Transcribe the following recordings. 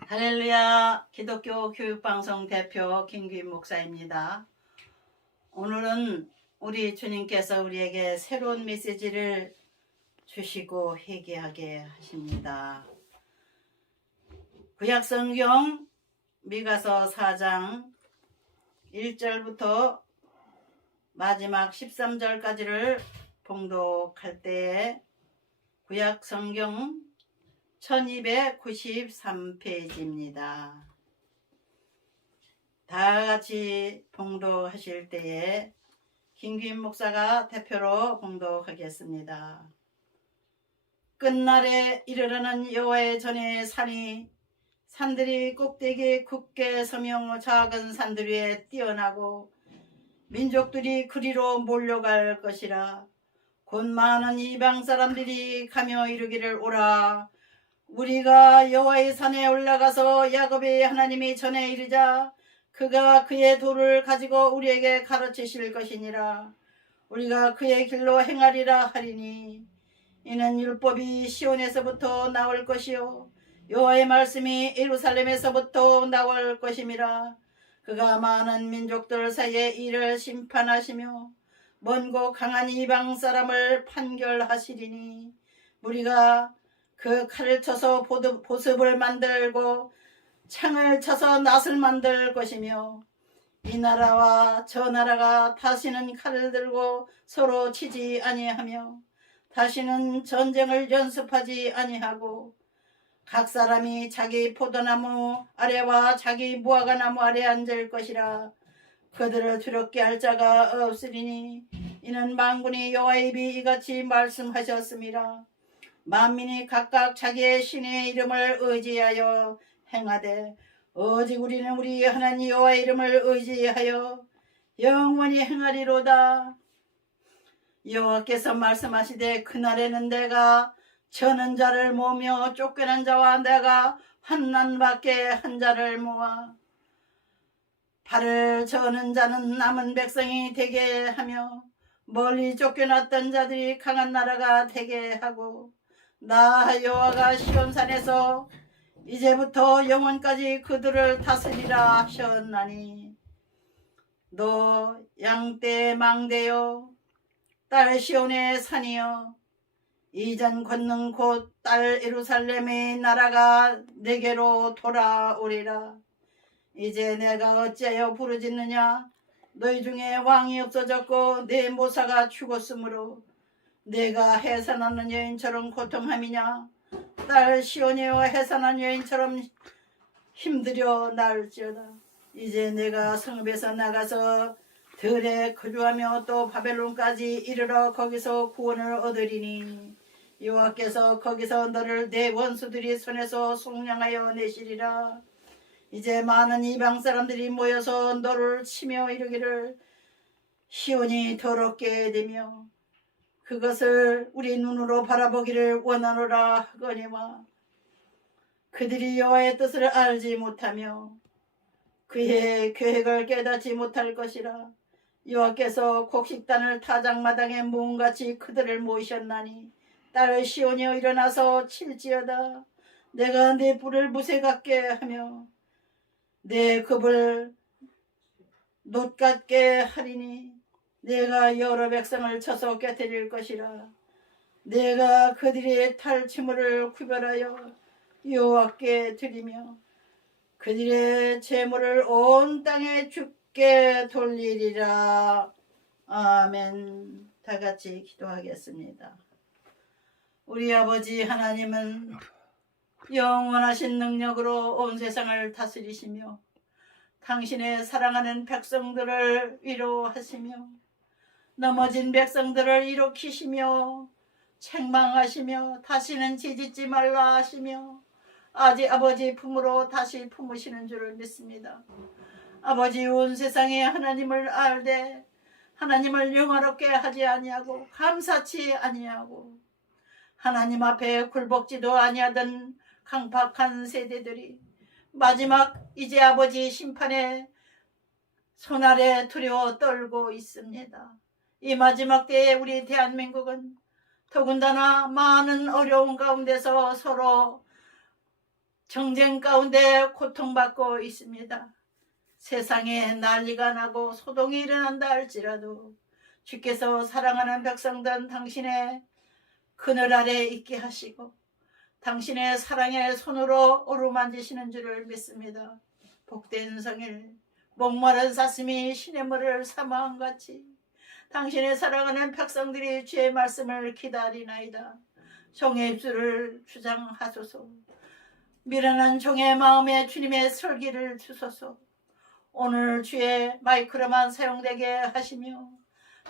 할렐루야. 기독교 교육방송 대표 김규인 목사입니다. 오늘은 우리 주님께서 우리에게 새로운 메시지를 주시고 회개하게 하십니다. 구약성경 미가서 4장 1절부터 마지막 13절까지를 봉독할 때에 구약성경 1293페이지입니다. 다같이 봉독하실 때에 김규인 목사가 대표로 봉독하겠습니다. 끝날에 이르러는 여호와의 전에 산들이 꼭대기에 굳게 서며 작은 산들 위에 뛰어나고 민족들이 그리로 몰려갈 것이라. 곧 많은 이방 사람들이 가며 이르기를 오라. 우리가 여호와의 산에 올라가서 야곱의 하나님이 전에 이르자 그가 그의 도를 가지고 우리에게 가르치실 것이니라. 우리가 그의 길로 행하리라 하리니 이는 율법이 시온에서부터 나올 것이요 여호와의 말씀이 예루살렘에서부터 나올 것임이라. 그가 많은 민족들 사이에 이를 심판하시며 먼고 강한 이방 사람을 판결하시리니 우리가 그 칼을 쳐서 보습을 만들고 창을 쳐서 낫을 만들 것이며 이 나라와 저 나라가 다시는 칼을 들고 서로 치지 아니하며 다시는 전쟁을 연습하지 아니하고 각 사람이 자기 포도나무 아래와 자기 무화과나무 아래 앉을 것이라. 그들을 두렵게 할 자가 없으리니 이는 만군의 여호와의 입이 이같이 말씀하셨습니다. 만민이 각각 자기의 신의 이름을 의지하여 행하되 오직 우리는 우리 하나님 여호와의 이름을 의지하여 영원히 행하리로다. 여호와께서 말씀하시되 그날에는 내가 저는 자를 모으며 쫓겨난 자와 내가 환난받게 한 자를 모아 발을 저는 자는 남은 백성이 되게 하며 멀리 쫓겨났던 자들이 강한 나라가 되게 하고 나 여호와가 시온산에서 이제부터 영원까지 그들을 다스리라 하셨나니 너 양떼 망대여 딸 시온의 산이여 이전 권능 곧 딸 예루살렘의 나라가 내게로 돌아오리라. 이제 내가 어찌하여 부르짖느냐. 너희 중에 왕이 없어졌고 내 모사가 죽었으므로 내가 해산하는 여인처럼 고통함이냐. 딸 시온이여 해산한 여인처럼 힘들여 나을지어다. 이제 내가 성읍에서 나가서 들에 거주하며 또 바벨론까지 이르러 거기서 구원을 얻으리니 여호와께서 거기서 너를 내 원수들이 손에서 속량하여 내시리라. 이제 많은 이방 사람들이 모여서 너를 치며 이르기를 시온이 더럽게 되며 그것을 우리 눈으로 바라보기를 원하노라 하거니와 그들이 여호와의 뜻을 알지 못하며 그의 계획을 깨닫지 못할 것이라. 여호와께서 곡식단을 타작마당에 모음같이 그들을 모으셨나니 딸 시온이여 일어나서 칠지어다. 내가 내 뿔을 무쇠 같게 하며 내 급을 놋 같게 하리니 내가 여러 백성을 쳐서 깨뜨릴 것이라. 내가 그들의 탈취물을 구별하여 여호와께 드리며 그들의 재물을 온 땅에 주께 돌리리라. 아멘. 다같이 기도하겠습니다. 우리 아버지 하나님은 영원하신 능력으로 온 세상을 다스리시며 당신의 사랑하는 백성들을 위로하시며 넘어진 백성들을 일으키시며 책망하시며 다시는 지짓지 말라 하시며 아버지 품으로 다시 품으시는 줄을 믿습니다. 아버지 온 세상에 하나님을 알되 하나님을 영화롭게 하지 아니하고 감사치 아니하고 하나님 앞에 굴복지도 아니하던 강팍한 세대들이 마지막 이제 아버지 심판의 손아래 두려워 떨고 있습니다. 이 마지막 때에 우리 대한민국은 더군다나 많은 어려운 가운데서 서로 정쟁 가운데 고통받고 있습니다. 세상에 난리가 나고 소동이 일어난다 할지라도 주께서 사랑하는 백성들 당신의 그늘 아래 있게 하시고 당신의 사랑의 손으로 어루만지시는 줄을 믿습니다. 복된 성일, 목마른 사슴이 시냇물을 사모한 같이 당신의 사랑하는 백성들이 주의 말씀을 기다리나이다. 종의 입술을 주장하소서. 미련한 종의 마음에 주님의 설기를 주소서. 오늘 주의 마이크로만 사용되게 하시며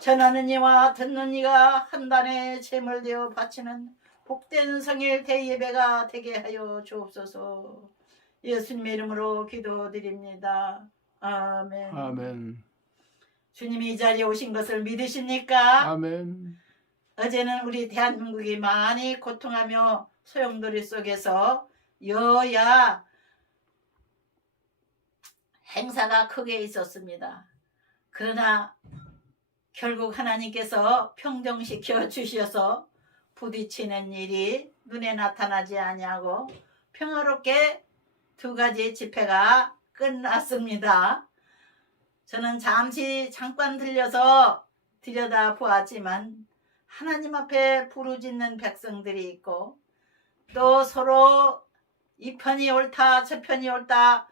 전하는 이와 듣는 이가 한 단의 제물 되어 바치는 복된 성일 대예배가 되게 하여 주옵소서. 예수님의 이름으로 기도드립니다. 아멘. 아멘. 주님이 이 자리에 오신 것을 믿으십니까? 아멘. 어제는 우리 대한민국이 많이 고통하며 소용돌이 속에서 여야 행사가 크게 있었습니다. 그러나 결국 하나님께서 평정시켜 주셔서 부딪히는 일이 눈에 나타나지 아니하고 평화롭게 두 가지 집회가 끝났습니다. 저는 잠깐 들려서 들여다 보았지만 하나님 앞에 부르짖는 백성들이 있고 또 서로 이 편이 옳다 저 편이 옳다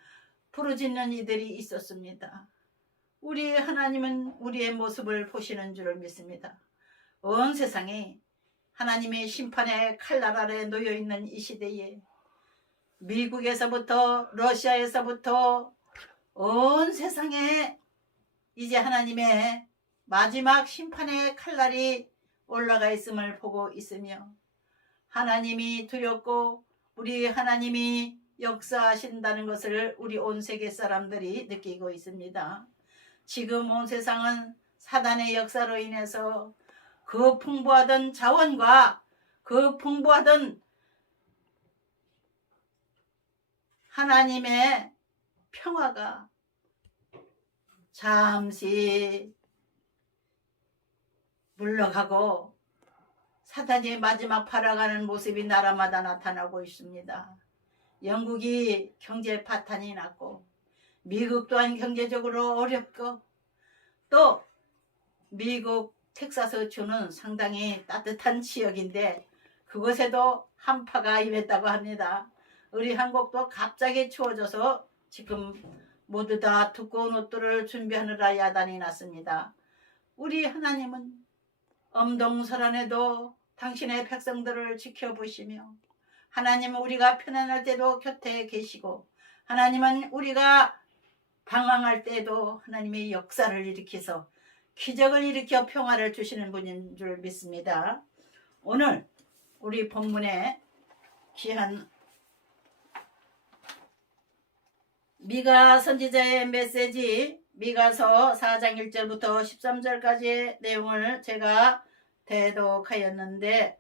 부르짖는 이들이 있었습니다. 우리 하나님은 우리의 모습을 보시는 줄을 믿습니다. 온 세상이 하나님의 심판의 칼날 아래 놓여있는 이 시대에 미국에서부터 러시아에서부터 온 세상에 이제 하나님의 마지막 심판의 칼날이 올라가 있음을 보고 있으며 하나님이 두렵고 우리 하나님이 역사하신다는 것을 우리 온 세계 사람들이 느끼고 있습니다. 지금 온 세상은 사단의 역사로 인해서 그 풍부하던 자원과 그 풍부하던 하나님의 평화가 잠시 물러가고 사단이 마지막 팔아가는 모습이 나라마다 나타나고 있습니다. 영국이 경제 파탄이 났고 미국 또한 경제적으로 어렵고 또 미국 텍사스 주는 상당히 따뜻한 지역인데 그곳에도 한파가 임했다고 합니다. 우리 한국도 갑자기 추워져서 지금 모두 다 두꺼운 옷들을 준비하느라 야단이 났습니다. 우리 하나님은 엄동설안에도 당신의 백성들을 지켜보시며 하나님은 우리가 편안할 때도 곁에 계시고 하나님은 우리가 방황할 때에도 하나님의 역사를 일으켜서 기적을 일으켜 평화를 주시는 분인 줄 믿습니다. 오늘 우리 본문에 귀한 미가 선지자의 메시지 미가서 4장 1절부터 13절까지의 내용을 제가 대독하였는데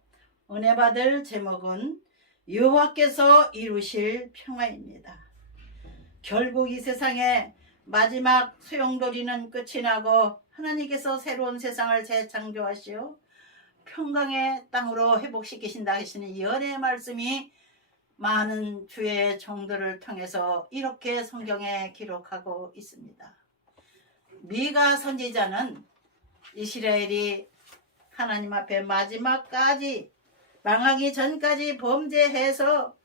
은혜 받을 제목은 여호와께서 이루실 평화입니다. 결국 이 세상에 마지막 소용돌이는 끝이 나고 하나님께서 새로운 세상을 재창조하시오 평강의 땅으로 회복시키신다 하시는 이 은혜의 말씀이 많은 주의 종들을 통해서 이렇게 성경에 기록하고 있습니다. 미가 선지자는 이스라엘이 하나님 앞에 마지막까지 망하기 전까지 범죄해서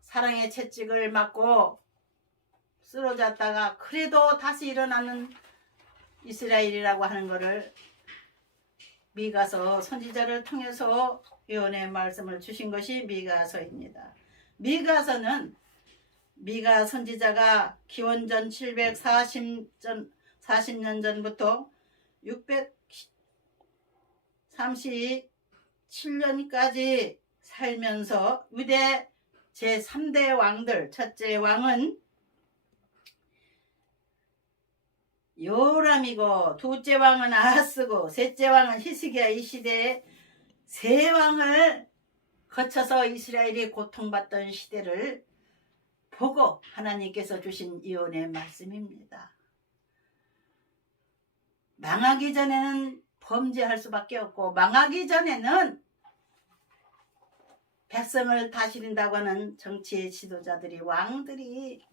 사랑의 채찍을 맞고 쓰러졌다가 그래도 다시 일어나는 이스라엘이라고 하는 것을 미가서 선지자를 통해서 예언의 말씀을 주신 것이 미가서입니다. 미가서는 미가 선지자가 기원전 740년 전부터 637년까지 살면서 유대 제3대 왕들, 첫째 왕은 요람이고 둘째 왕은 아하스고 셋째 왕은 히스기야. 이 시대에 세 왕을 거쳐서 이스라엘이 고통받던 시대를 보고 하나님께서 주신 예언의 말씀입니다. 망하기 전에는 범죄할 수밖에 없고 망하기 전에는 백성을 다스린다고 하는 정치의 지도자들이 왕들이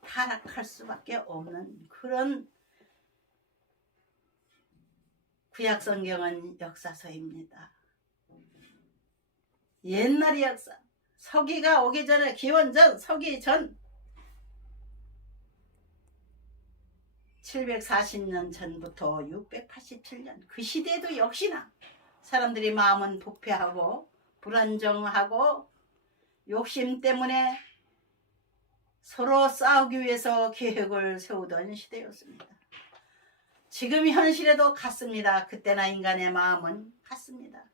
타락할 수밖에 없는 그런 구약성경은 역사서입니다. 옛날의 역사, 서기가 오기 전에, 기원전 서기 전 740년 전부터 687년 그 시대에도 역시나 사람들이 마음은 부패하고 불안정하고 욕심 때문에 서로 싸우기 위해서 계획을 세우던 시대였습니다. 지금 현실에도 같습니다. 그때나 인간의 마음은 같습니다.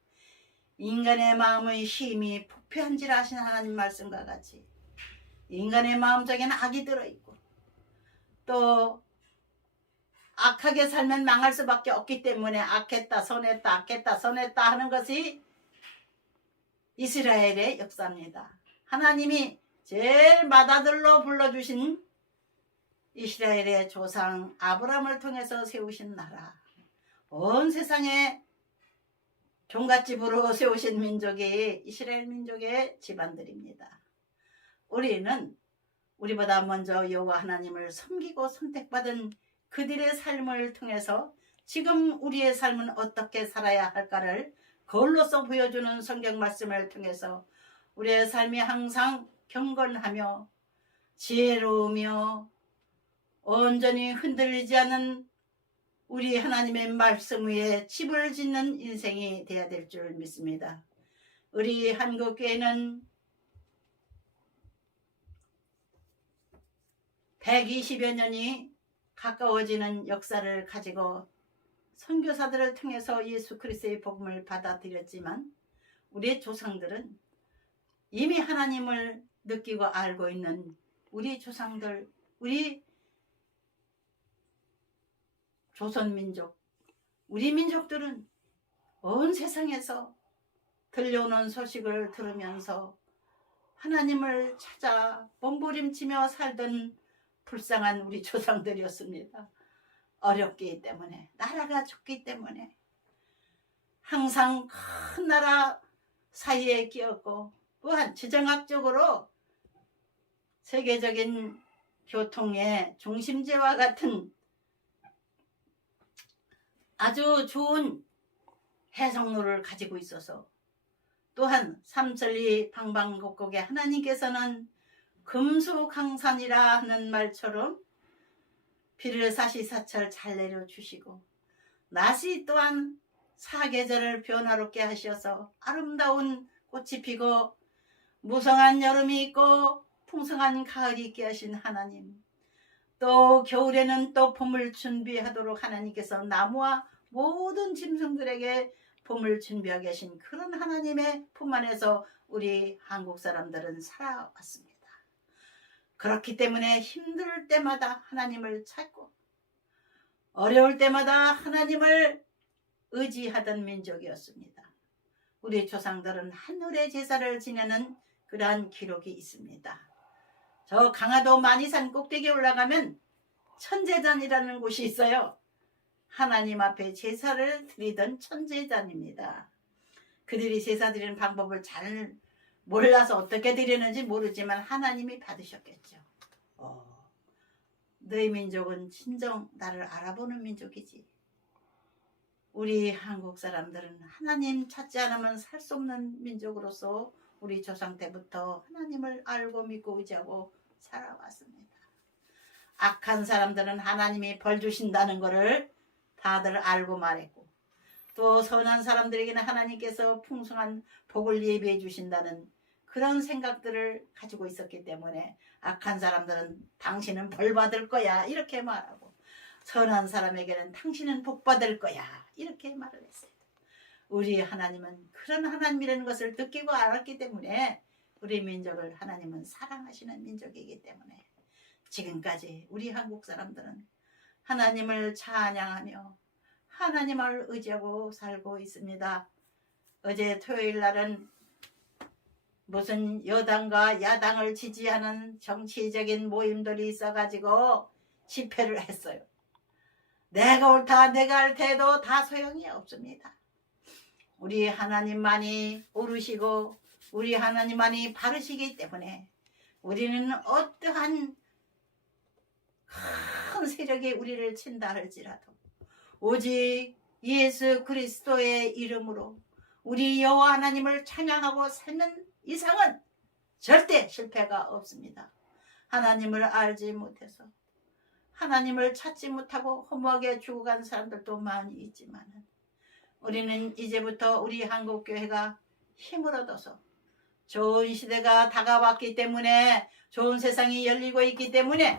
인간의 마음의 힘이 부패한지라 하신 하나님 말씀과 같이 인간의 마음속에는 악이 들어있고 또 악하게 살면 망할 수밖에 없기 때문에 악했다 선했다 악했다 선했다 하는 것이 이스라엘의 역사입니다. 하나님이 제일 맏아들로 불러주신 이스라엘의 조상 아브라함을 통해서 세우신 나라, 온 세상에 종갓집으로 세우신 민족이 이스라엘 민족의 집안들입니다. 우리는 우리보다 먼저 여호와 하나님을 섬기고 선택받은 그들의 삶을 통해서 지금 우리의 삶은 어떻게 살아야 할까를 거울로서 보여주는 성경 말씀을 통해서 우리의 삶이 항상 경건하며 지혜로우며 온전히 흔들리지 않는 우리 하나님의 말씀 위에 집을 짓는 인생이 되어야 될 줄 믿습니다. 우리 한국교회는 120여 년이 가까워지는 역사를 가지고 선교사들을 통해서 예수 그리스도의 복음을 받아들였지만 우리의 조상들은 이미 하나님을 느끼고 알고 있는 우리 조상들, 우리 조선민족, 우리 민족들은 온 세상에서 들려오는 소식을 들으면서 하나님을 찾아 몸부림치며 살던 불쌍한 우리 조상들이었습니다. 어렵기 때문에, 나라가 좁기 때문에 항상 큰 나라 사이에 끼었고 또한 지정학적으로 세계적인 교통의 중심지와 같은 아주 좋은 해성로를 가지고 있어서 또한 삼천리 방방곡곡에 하나님께서는 금수강산이라 하는 말처럼 비를 사시사철 잘 내려주시고 낮이 또한 사계절을 변화롭게 하셔서 아름다운 꽃이 피고 무성한 여름이 있고 풍성한 가을이 있게 하신 하나님, 또 겨울에는 또 봄을 준비하도록 하나님께서 나무와 모든 짐승들에게 봄을 준비하게 하신 그런 하나님의 품 안에서 우리 한국 사람들은 살아왔습니다. 그렇기 때문에 힘들 때마다 하나님을 찾고 어려울 때마다 하나님을 의지하던 민족이었습니다. 우리 조상들은 하늘의 제사를 지내는 그러한 기록이 있습니다. 저 강화도 만이산 꼭대기에 올라가면 천제잔이라는 곳이 있어요. 하나님 앞에 제사를 드리던 천제잔입니다. 그들이 제사 드리는 방법을 잘 몰라서 어떻게 드리는지 모르지만 하나님이 받으셨겠죠. 너희 민족은 진정 나를 알아보는 민족이지. 우리 한국 사람들은 하나님 찾지 않으면 살 수 없는 민족으로서 우리 조상 때부터 하나님을 알고 믿고 의지하고 살아왔습니다. 악한 사람들은 하나님이 벌 주신다는 것을 다들 알고 말했고 또 선한 사람들에게는 하나님께서 풍성한 복을 예비해 주신다는 그런 생각들을 가지고 있었기 때문에 악한 사람들은 당신은 벌 받을 거야 이렇게 말하고 선한 사람에게는 당신은 복 받을 거야 이렇게 말을 했어요. 우리 하나님은 그런 하나님이라는 것을 느끼고 알았기 때문에 우리 민족을 하나님은 사랑하시는 민족이기 때문에 지금까지 우리 한국 사람들은 하나님을 찬양하며 하나님을 의지하고 살고 있습니다. 어제 토요일 날은 무슨 여당과 야당을 지지하는 정치적인 모임들이 있어가지고 집회를 했어요. 내가 옳다 내가 할 때도 다 소용이 없습니다. 우리 하나님만이 오르시고 우리 하나님만이 바르시기 때문에 우리는 어떠한 큰 세력이 우리를 친다 할지라도 오직 예수 그리스도의 이름으로 우리 여호와 하나님을 찬양하고 사는 이상은 절대 실패가 없습니다. 하나님을 알지 못해서 하나님을 찾지 못하고 허무하게 죽어간 사람들도 많이 있지만 우리는 이제부터 우리 한국교회가 힘을 얻어서 좋은 시대가 다가왔기 때문에 좋은 세상이 열리고 있기 때문에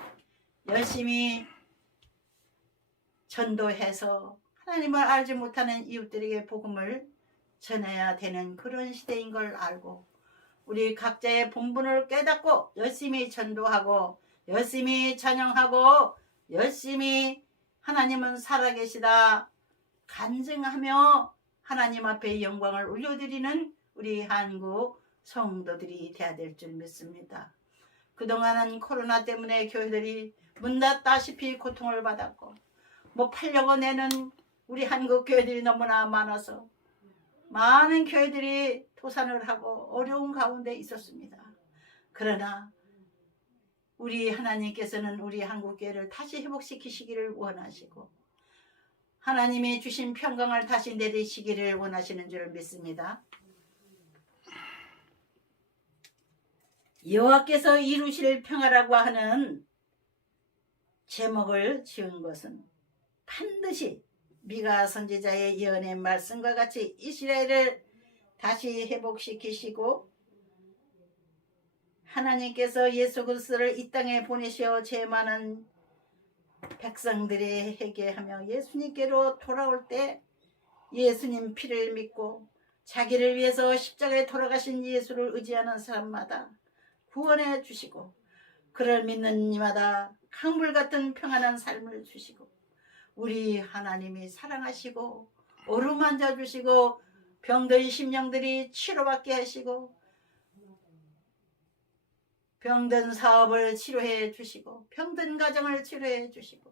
열심히 전도해서 하나님을 알지 못하는 이웃들에게 복음을 전해야 되는 그런 시대인 걸 알고 우리 각자의 본분을 깨닫고 열심히 전도하고 열심히 찬양하고 열심히 하나님은 살아계시다 간증하며 하나님 앞에 영광을 올려드리는 우리 한국 성도들이 되어야 될 줄 믿습니다. 그동안은 코로나 때문에 교회들이 문 닫다시피 고통을 받았고 뭐 팔려고 내는 우리 한국 교회들이 너무나 많아서 많은 교회들이 도산을 하고 어려운 가운데 있었습니다. 그러나 우리 하나님께서는 우리 한국교회를 다시 회복시키시기를 원하시고 하나님이 주신 평강을 다시 내리시기를 원하시는 줄 믿습니다. 여호와께서 이루실 평화라고 하는 제목을 지은 것은 반드시 미가 선지자의 예언의 말씀과 같이 이스라엘을 다시 회복시키시고 하나님께서 예수 그리스도를 이 땅에 보내시어 죄 많은 백성들이 회개하며 예수님께로 돌아올 때 예수님 피를 믿고 자기를 위해서 십자가에 돌아가신 예수를 의지하는 사람마다 구원해 주시고 그를 믿는 이마다 강물 같은 평안한 삶을 주시고 우리 하나님이 사랑하시고 어루만져 주시고 병든 심령들이 치료받게 하시고 병든 사업을 치료해 주시고 병든 가정을 치료해 주시고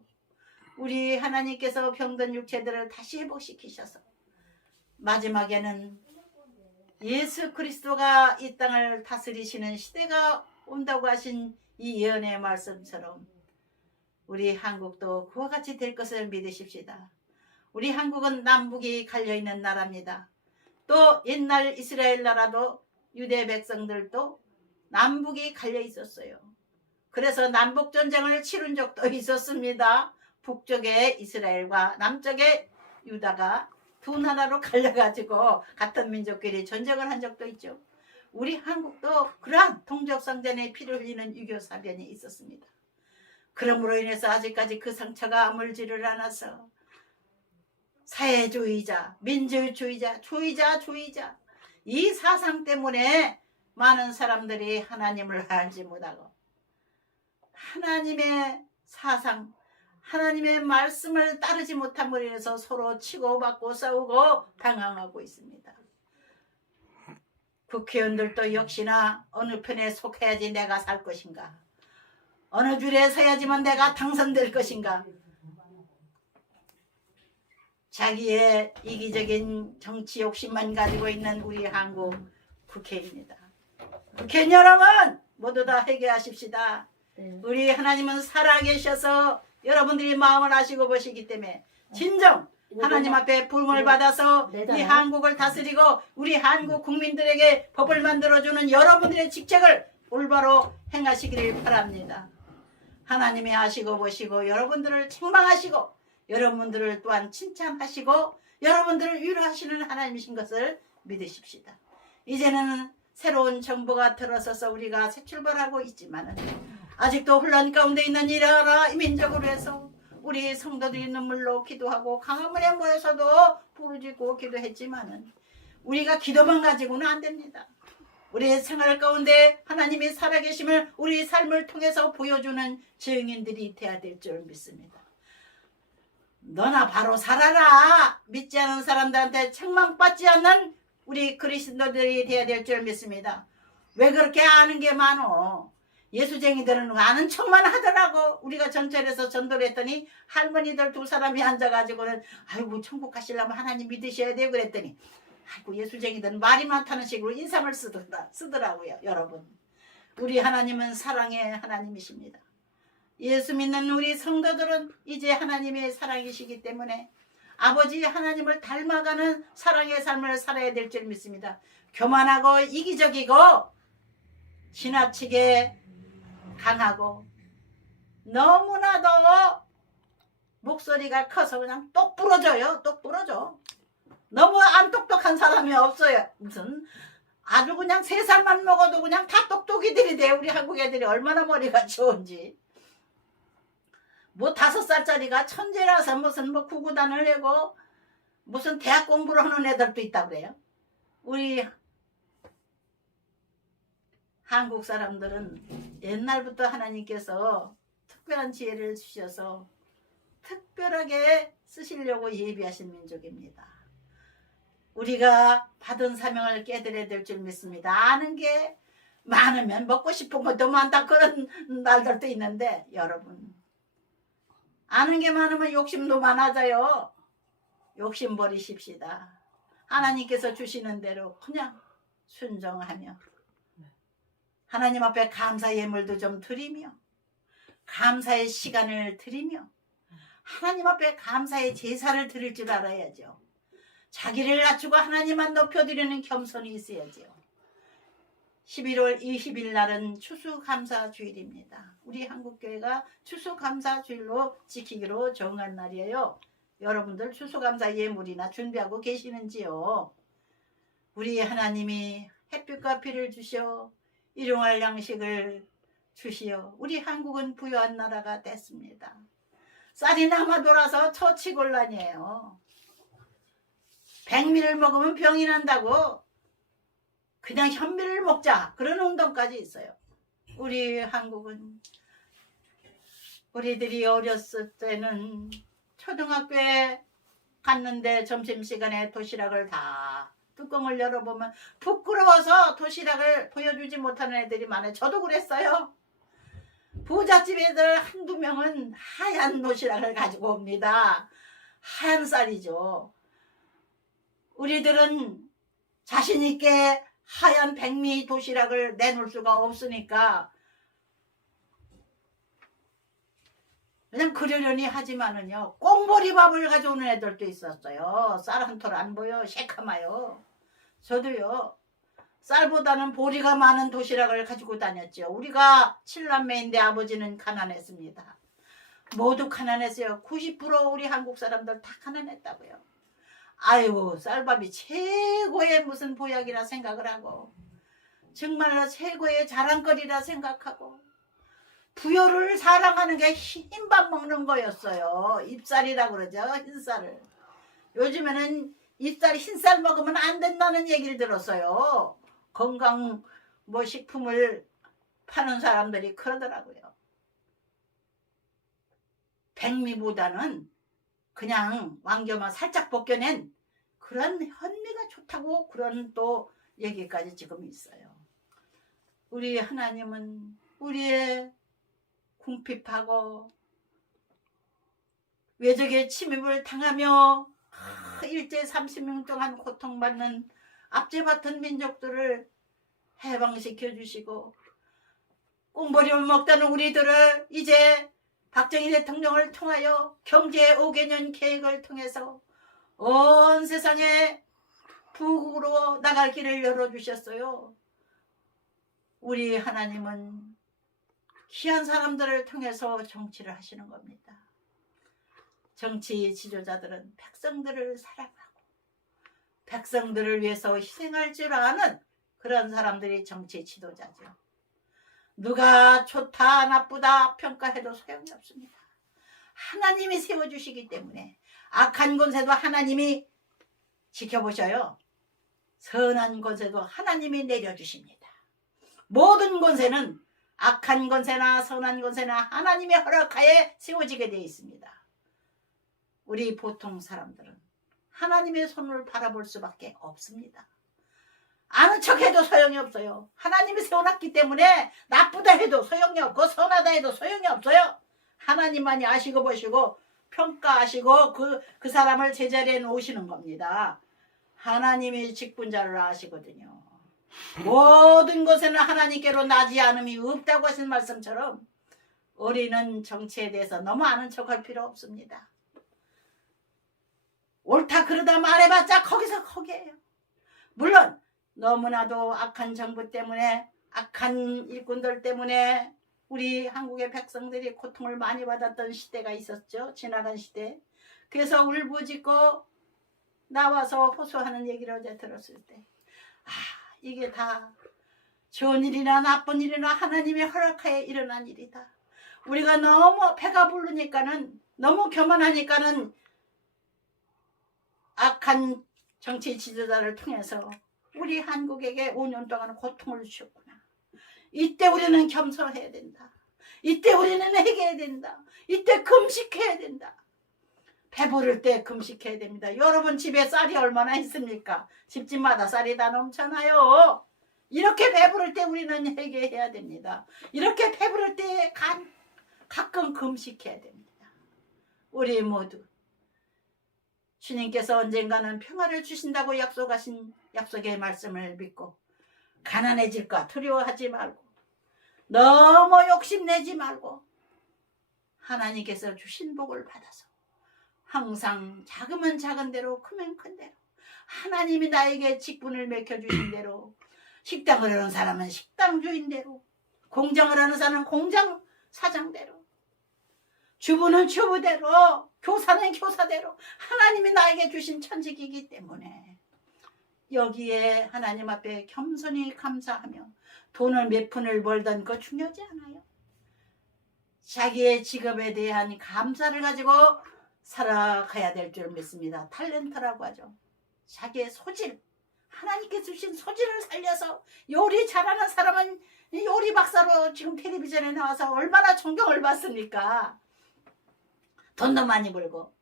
우리 하나님께서 병든 육체들을 다시 회복시키셔서 마지막에는 예수 그리스도가 이 땅을 다스리시는 시대가 온다고 하신 이 예언의 말씀처럼 우리 한국도 그와 같이 될 것을 믿으십시다. 우리 한국은 남북이 갈려있는 나라입니다. 또 옛날 이스라엘 나라도 유대 백성들도 남북이 갈려 있었어요. 그래서 남북전쟁을 치른 적도 있었습니다. 북쪽에 이스라엘과 남쪽에 유다가 두 나라로 갈려가지고 같은 민족끼리 전쟁을 한 적도 있죠. 우리 한국도 그러한 동족상전의 피를 흘리는 유교사변이 있었습니다. 그러므로 인해서 아직까지 그 상처가 아물지를 않아서 사회주의자, 민주주의자, 주의자 이 사상 때문에 많은 사람들이 하나님을 알지 못하고 하나님의 사상, 하나님의 말씀을 따르지 못함으로 인해서 서로 치고받고 싸우고 당황하고 있습니다. 국회의원들도 역시나 어느 편에 속해야지 내가 살 것인가, 어느 줄에 서야지만 내가 당선될 것인가, 자기의 이기적인 정치 욕심만 가지고 있는 우리 한국 국회입니다. 국회의원 여러분 모두 다 회개하십시다. 우리 하나님은 살아계셔서 여러분들이 마음을 아시고 보시기 때문에 진정 하나님 앞에 부름을 받아서 이 한국을 다스리고 우리 한국 국민들에게 법을 만들어주는 여러분들의 직책을 올바로 행하시기를 바랍니다. 하나님이 아시고 보시고 여러분들을 책망하시고 여러분들을 또한 칭찬하시고 여러분들을 위로하시는 하나님이신 것을 믿으십시다. 이제는 새로운 정부가 들어서서 우리가 새 출발하고 있지만 아직도 혼란 가운데 있는 이 나라 민족으로 해서 우리 성도들이 눈물로 기도하고 강화문에 모여서도 부르짖고 기도했지만 우리가 기도만 가지고는 안 됩니다. 우리의 생활 가운데 하나님이 살아계심을 우리 삶을 통해서 보여주는 증인들이 되어야 될 줄 믿습니다. 너나 바로 살아라. 믿지 않은 사람들한테 책망받지 않는 우리 그리스도들이 되어야 될 줄 믿습니다. 왜 그렇게 아는 게 많어? 예수쟁이들은 아는 척만 하더라고. 우리가 전철에서 전도를 했더니 할머니들 두 사람이 앉아가지고는 아이고 천국 가시려면 하나님 믿으셔야 돼요 그랬더니 아이고 예술쟁이들은 말이 많다는 식으로 인상을 쓰더라고요. 여러분, 우리 하나님은 사랑의 하나님이십니다. 예수 믿는 우리 성도들은 이제 하나님의 사랑이시기 때문에 아버지 하나님을 닮아가는 사랑의 삶을 살아야 될 줄 믿습니다. 교만하고 이기적이고 지나치게 강하고 너무나도 목소리가 커서 그냥 똑 부러져요. 똑 부러져. 너무 안 똑똑한 사람이 없어요. 무슨 아주 그냥 3살만 먹어도 그냥 다 똑똑이들이 돼. 우리 한국 애들이 얼마나 머리가 좋은지. 뭐 5살짜리가 천재라서 무슨 뭐 구구단을 내고 무슨 대학 공부를 하는 애들도 있다고 그래요. 우리 한국 사람들은 옛날부터 하나님께서 특별한 지혜를 주셔서 특별하게 쓰시려고 예비하신 민족입니다. 우리가 받은 사명을 깨달아야 될 줄 믿습니다. 아는 게 많으면 먹고 싶은 것도 많다 그런 날들도 있는데 여러분, 아는 게 많으면 욕심도 많아져요. 욕심 버리십시다. 하나님께서 주시는 대로 그냥 순종하며 하나님 앞에 감사 예물도 좀 드리며 감사의 시간을 드리며 하나님 앞에 감사의 제사를 드릴 줄 알아야죠. 자기를 낮추고 하나님만 높여드리는 겸손이 있어야죠. 11월 20일 날은 추수감사주일입니다. 우리 한국교회가 추수감사주일로 지키기로 정한 날이에요. 여러분들 추수감사 예물이나 준비하고 계시는지요? 우리 하나님이 햇빛과 비를 주시어 일용할 양식을 주시어 우리 한국은 부유한 나라가 됐습니다. 쌀이 남아 돌아서 처치곤란이에요. 백미를 먹으면 병이 난다고 그냥 현미를 먹자 그런 운동까지 있어요. 우리 한국은 우리들이 어렸을 때는 초등학교에 갔는데 점심시간에 도시락을 다 뚜껑을 열어보면 부끄러워서 도시락을 보여주지 못하는 애들이 많아요. 저도 그랬어요. 부잣집 애들 한두 명은 하얀 도시락을 가지고 옵니다. 하얀 쌀이죠. 우리들은 자신 있게 하얀 백미 도시락을 내놓을 수가 없으니까 그냥 그러려니 하지만은요 꽁보리밥을 가져오는 애들도 있었어요. 쌀 한 톨 안 보여 새카마요. 저도요 쌀보다는 보리가 많은 도시락을 가지고 다녔죠. 우리가 7남매인데 아버지는 가난했습니다. 모두 가난했어요. 90% 우리 한국 사람들 다 가난했다고요. 아이고 쌀밥이 최고의 무슨 보약이라 생각을 하고 정말로 최고의 자랑거리라 생각하고 부여를 사랑하는 게 흰밥 먹는 거였어요. 잎쌀이라고 그러죠. 흰쌀을. 요즘에는 잎쌀 흰쌀 먹으면 안 된다는 얘기를 들었어요. 건강 뭐 식품을 파는 사람들이 그러더라고요. 백미보다는 그냥 왕겨만 살짝 벗겨낸 그런 현미가 좋다고 그런 또 얘기까지 지금 있어요. 우리 하나님은 우리의 궁핍하고 외적의 침입을 당하며 일제 30년 동안 고통받는 압제받은 민족들을 해방시켜 주시고 꽁보리를 먹다는 우리들을 이제 박정희 대통령을 통하여 경제 5개년 계획을 통해서 온 세상에 부국으로 나갈 길을 열어주셨어요. 우리 하나님은 귀한 사람들을 통해서 정치를 하시는 겁니다. 정치 지도자들은 백성들을 사랑하고 백성들을 위해서 희생할 줄 아는 그런 사람들이 정치 지도자죠. 누가 좋다 나쁘다 평가해도 소용이 없습니다. 하나님이 세워주시기 때문에 악한 권세도 하나님이 지켜보셔요. 선한 권세도 하나님이 내려주십니다. 모든 권세는 악한 권세나 선한 권세나 하나님의 허락하에 세워지게 되어 있습니다. 우리 보통 사람들은 하나님의 손을 바라볼 수밖에 없습니다. 아는 척해도 소용이 없어요. 하나님이 세워놨기 때문에 나쁘다 해도 소용이 없고 선하다 해도 소용이 없어요. 하나님만이 아시고 보시고 평가하시고 그 사람을 제자리에 놓으시는 겁니다. 하나님이 직분자를 아시거든요. 모든 것에는 하나님께로 나지 않음이 없다고 하신 말씀처럼 우리는 정치에 대해서 너무 아는 척할 필요 없습니다. 옳다 그러다 말해봤자 거기서 거기에요. 물론 너무나도 악한 정부 때문에 악한 일꾼들 때문에 우리 한국의 백성들이 고통을 많이 받았던 시대가 있었죠. 지나간 시대. 그래서 울부짖고 나와서 호소하는 얘기를 어제 들었을 때 이게 다 좋은 일이나 나쁜 일이나 하나님의 허락하에 일어난 일이다. 우리가 너무 배가 부르니까는 너무 교만하니까는 악한 정치 지도자를 통해서 우리 한국에게 5년 동안 고통을 주셨구나. 이때 우리는 겸손해야 된다. 이때 우리는 회개해야 된다. 이때 금식해야 된다. 배부를 때 금식해야 됩니다. 여러분 집에 쌀이 얼마나 있습니까? 집집마다 쌀이 다 넘잖아요. 이렇게 배부를 때 우리는 회개해야 됩니다. 이렇게 배부를 때 가끔 금식해야 됩니다. 우리 모두 주님께서 언젠가는 평화를 주신다고 약속하신 약속의 말씀을 믿고 가난해질까 두려워하지 말고 너무 욕심내지 말고 하나님께서 주신 복을 받아서 항상 작으면 작은 대로 크면 큰 대로 하나님이 나에게 직분을 맡겨주신 대로 식당을 하는 사람은 식당 주인대로 공장을 하는 사람은 공장 사장대로 주부는 주부대로 교사는 교사대로 하나님이 나에게 주신 천직이기 때문에 여기에 하나님 앞에 겸손히 감사하며 돈을 몇 푼을 벌던 거 중요하지 않아요. 자기의 직업에 대한 감사를 가지고 살아가야 될 줄 믿습니다. 탤런트라고 하죠. 자기의 소질, 하나님께 주신 소질을 살려서 요리 잘하는 사람은 요리 박사로 지금 텔레비전에 나와서 얼마나 존경을 받습니까? 돈도 많이 벌고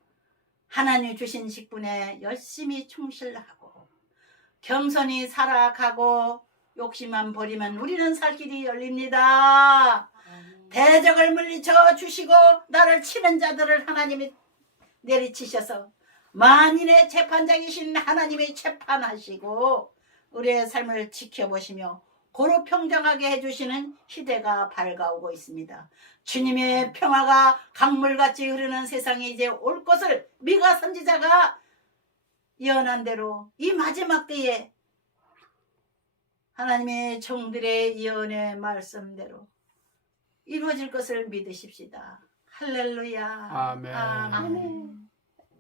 하나님 주신 직분에 열심히 충실하고 겸손히 살아가고 욕심만 버리면 우리는 살 길이 열립니다. 대적을 물리쳐 주시고 나를 치는 자들을 하나님이 내리치셔서 만인의 재판장이신 하나님이 재판하시고 우리의 삶을 지켜보시며 고루 평정하게 해주시는 시대가 밝아오고 있습니다. 주님의 평화가 강물같이 흐르는 세상에 이제 올 것을 미가 선지자가 예언한 대로 이 마지막 때에 하나님의 종들의 예언의 말씀대로 이루어질 것을 믿으십시다. 할렐루야. 아멘. 아멘.